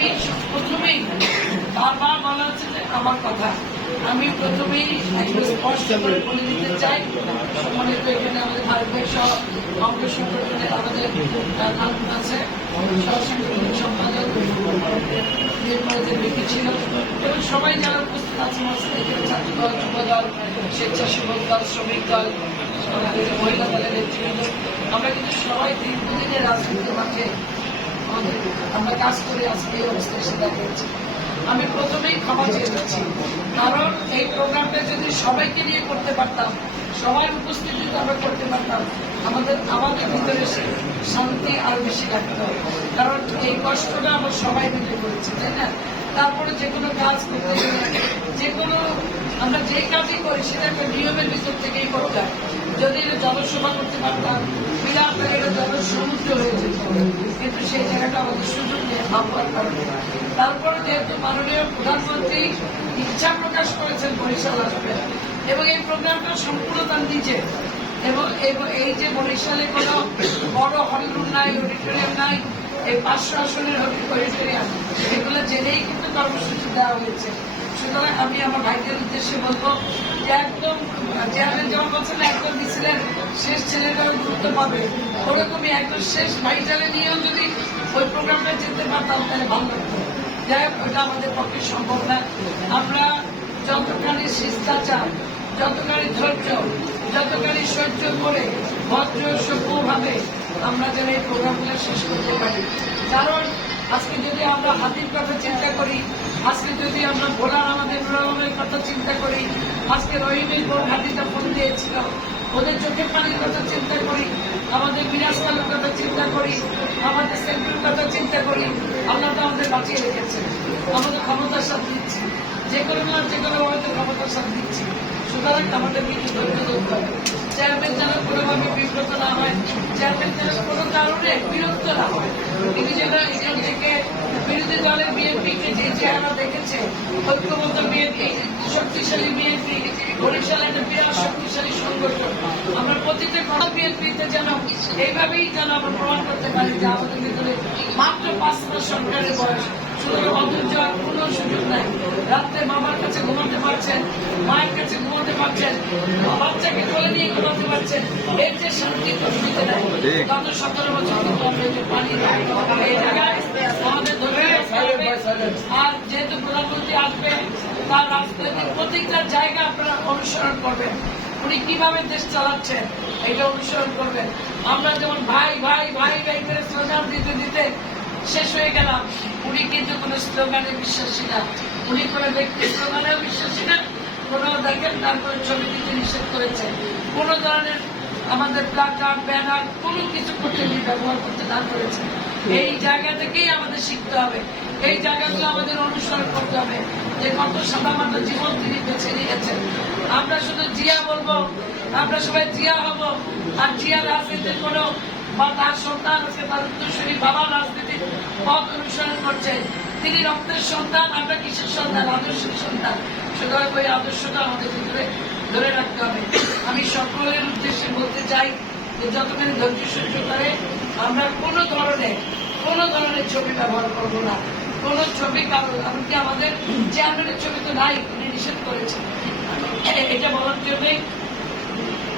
আমি প্রথমেই বারবার বলা হচ্ছে যে আমার কথা আমি প্রথমেই একটু স্পষ্ট করে বলে দিতে চাই। সম্মানিত এখানে আমাদের ভারতবর্ষ সহ অঙ্গ সংগঠনের আমাদের আছে সহসাংগঠনিক সম্পাদক নির্মলের ব্যক্তি ছিল এবং সবাই যারা উপস্থিত আছে ছাত্র দল, যুব দল, স্বেচ্ছাসেবক দল, শ্রমিক দল, মহিলা দলের নেতৃবৃন্দ, আমরা কিন্তু সবাই দীর্ঘদিনের রাজনীতির মাঠে আমরা কাজ করে আজকে এই অবস্থায় এসে দেখা যাচ্ছে। আমি প্রথমেই ক্ষমা চেয়ে যাচ্ছি, কারণ এই প্রোগ্রামটা যদি সবাইকে নিয়ে করতে পারতাম, সবাই উপস্থিতিতে আমরা করতে পারতাম, আমাদের ভিতরে শান্তি আরো বেশি রাখতে হবে। কারণ এই কষ্টটা আমরা সবাই মিলে করেছি, তাই না? তারপরে যে কোনো কাজ করতে গেলে আমরা যে কাজই করি সেটা একটা নিয়মের ভিতর থেকেই করতে হয়। যদি এটা জনসভা করতে পারতাম, বিরাট এটা জনসমুদ্র হয়ে যেত, কিন্তু সেই জায়গাটা আমাদের সুযোগ নিয়ে ভাববার কারণে। তারপরে যেহেতু মাননীয় প্রধানমন্ত্রী ইচ্ছা প্রকাশ করেছেন বরিশাল আসবেন এবং এই প্রোগ্রামটা সম্পূর্ণ তার নিজে, এবং এই যে বরিশালে কোনো বড় হলরুম নাই, অডিটোরিয়াম নাই, এই 500 আসনের অডিটোরিয়াম, এগুলো জেনেই কিন্তু কর্মসূচি দেওয়া হয়েছে। সুতরাং আমি আমার ভাইদের উদ্দেশ্যে বলবো যে একদম চেয়ারম্যান যেমন বলছেন একদম মিছিলের শেষ ছেলেটাও গুরুত্ব পাবে, ওরকমই একদম শেষ ভাইটালে নিয়েও যদি ওই প্রোগ্রামটা যেতে পারতাম তাহলে ভালো লাগতো। যাই হোক, ওটা আমাদের পক্ষে সম্ভব না। আমরা যতখানি শিষ্টাচার, যতখানি ধৈর্য, যতখানি সহ্য করে ভদ্র সভ্যভাবে আমরা যেন এই প্রোগ্রামগুলো শেষ করতে পারি। কারণ আজকে যদি আমরা হাতির কথা চিন্তা করি, আজকে যদি আমরা ভোলার আমাদের রহিমের কথা চিন্তা করি, আজকে রহিমের বোন হাতিটা ফোন দিয়েছিল, ওদের চোখের পানির কথা চিন্তা করি, আমাদের বিরাজকালের কথা চিন্তা করি, আমাদের সেন্টুর কথা চিন্তা করি, আল্লাহ তো আমাদের বাঁচিয়ে রেখেছে, আমাদের ক্ষমতার সাথে দিচ্ছি, যে কোনো না যে কোনো ভাবে ক্ষমতার সাথে দিচ্ছি। সুতরাং আমাদের কিছু ধৈর্য ধরতে হবে। চেয়ারম্যান যেন কোনোভাবে বিব্রত না হয়, চেয়ারম্যান যেন কোনো কারণে বিরক্ত না হয়। তিনি যেন এখান থেকে বিরোধী দলের বিএনপিকে যে চেহারা দেখেছে, ঐক্যবদ্ধ বিএনপি, শক্তিশালী বিএনপি, বরিশাল একটা বিরাট শক্তিশালী সংগঠন, আমরা প্রতিটা গণ বিএনপিতে যেন এইভাবেই যেন আমরা প্রমাণ করতে পারি যে আমাদের ভিতরে মাত্র 5 মাস সরকারের বয়স, সুতরাং অধৈর্য আর কোনো সুযোগ নাই। রাত্রে বাবার কাছে ঘুমাতে পারছেন, মায়ের কাছে ঘুমাতে পারছেন, বাচ্চাকে কোলে নিয়ে ঘুমাতে পারছেন, এর যে শান্তি পৃথিবীতে নাই। গত 17 বছর কিন্তু আমরা পানি এই জায়গায় আমাদের ধরে আর যেহেতু প্রধানমন্ত্রী আসবে, তার রাজনৈতিক প্রত্যেকটা জায়গা আপনারা অনুসরণ করবেন, উনি কিভাবে দেশ চালাচ্ছেন এটা অনুসরণ করবেন। আমরা যেমন ভাই ভাই ভাই ভাই করে স্লোগান দিতে দিতে শেষ হয়ে গেলাম, উনি কিন্তু কোন স্লোগানে বিশ্বাসী না, উনি কোন ব্যক্তি স্লোগানেও বিশ্বাসী না, কোন দেখেন তারপরে ছবি দিতে নিষেধ করেছে, কোন ধরনের আমাদের প্লাকার্ড ব্যানার কোনো কিছু করতে ব্যবহার করতে না করেছে। এই জায়গা থেকেই আমাদের শিখতে হবে, এই জায়গাগুলো আমাদের অনুসরণ করতে হবে যে কত সাদামাটা জীবন তিনি বেছে নিয়েছেন। আমরা শুধু জিয়া বলবো, আমরা সবাই জিয়া হব, আর জিয়া রাজনীতির কোনো বা তার সন্তান আছে, তার উত্তরসূরি বাবা রাজনীতির পথ অনুসরণ করছে, তিনি রক্তের সন্তান, আমরা কিসের সন্তান? আদর্শের সন্তান। সুতরাং ওই আদর্শটা আমাদের ভিতরে ধরে রাখতে হবে। আমি সকলের উদ্দেশ্যে বলতে চাই যে যতখানি ধৈর্য সহ্য করে আমরা কোনো ধরনের ছবি ব্যবহার করবো না, কোনো ছবি কারণ এমনকি আমাদের চেয়ারম্যানের ছবি তো নাই, উনি নিষেধ করেছেন। এটা বলার জন্যই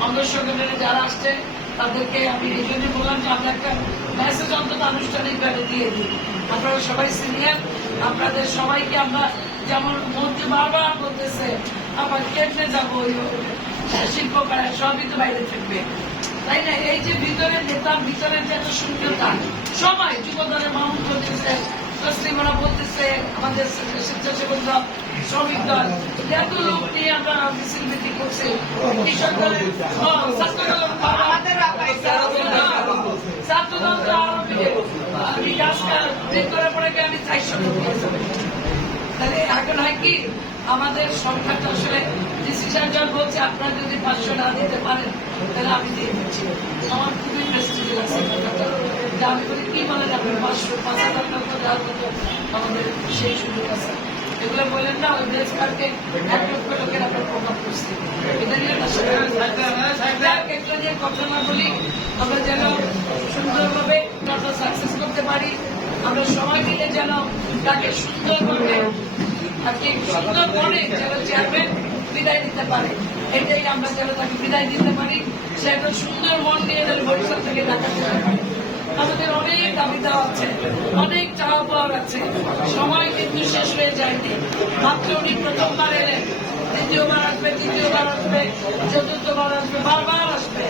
অঙ্গ সংগঠনে যারা আসছে তাদেরকে আমি এই জন্য বললাম যে আমরা একটা মেসেজ অন্তত আনুষ্ঠানিকভাবে দিয়ে দিই। আপনারা সবাই সিনিয়র, আপনাদের সবাইকে আমরা যেমন মন্ত্রী বারবার বলতেছে আবার কেটে যাবো, শিল্পকারের সবই তো বাইরে থাকবে, তাই না? এই যে ভিতরে নেতার ভিতরে যে একটা শূন্যতা, সবাই যুব দলের মাহমুদ বলতেছে, তসলিমরা বলতেছে, আমাদের স্বেচ্ছাসেবক দল, শ্রমিক দল, এত লোক নিয়ে আমরা মিছিল মিটিং করছি, কৃষক দলের ছাত্র দল তো আরো আমি কাজটা বের করার পরে আমি 400 লোক নিয়ে যাবে। তাহলে এখন হয় কি আমাদের সংখ্যাটা আসলে ডিসিশন যখন বলছে আপনারা যদি 500 না দিতে পারেন তাহলে আমি দিয়ে দিচ্ছি। আমার খুবই প্রেস্টিজ লাগছে কথাটা, যে আমি বলি কি বলেন আপনি 500-5,000 টাকা দেওয়ার মতো আমাদের সেই সুযোগ আছে। এগুলো বললেন না ওই ড্রেস কার্ডকে 1 লক্ষ লোকের আপনার প্রভাব করছে, এটা নিয়ে এগুলো নিয়ে কথা না বলি, আমরা যেন সুন্দরভাবে সাকসেস করতে পারি। আমরা সবাই মিলে যেন তাকে সুন্দরভাবে সুন্দর করে যেন চেয়ারম্যান বিদায় দিতে পারে, এটাই আমরা যেন তাকে বিদায় দিতে পারি। সে একটা সুন্দর মন নিয়ে যেন ভবিষ্যৎ থেকে ঢাকা যেতে পারে। আমাদের অনেক দাবি দেওয়া আছে, অনেক চাওয়া পাওয়ার আছে, সময় কিন্তু শেষ হয়ে যায়নি। মাত্র উনি প্রথমবার এলেন, দ্বিতীয়বার আসবে, তৃতীয়বার আসবে, চতুর্থবার আসবে, বারবার আসবে।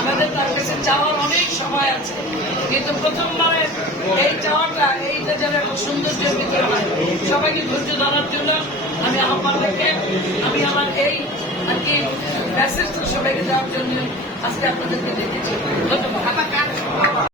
আমাদের তার কাছে চাওয়ার অনেক সময় আছে, কিন্তু প্রথমবারের এই চাওয়াটা এইটা যেন একটা সৌন্দর্যের ভিতরে হয়। সবাইকে ধৈর্য ধরার জন্য আমি আহ্বান রেখে আমি আমার এই আর কি মেসেজটা সবাইকে দেওয়ার জন্য আজকে আপনাদেরকে দেখেছি। ধন্যবাদ।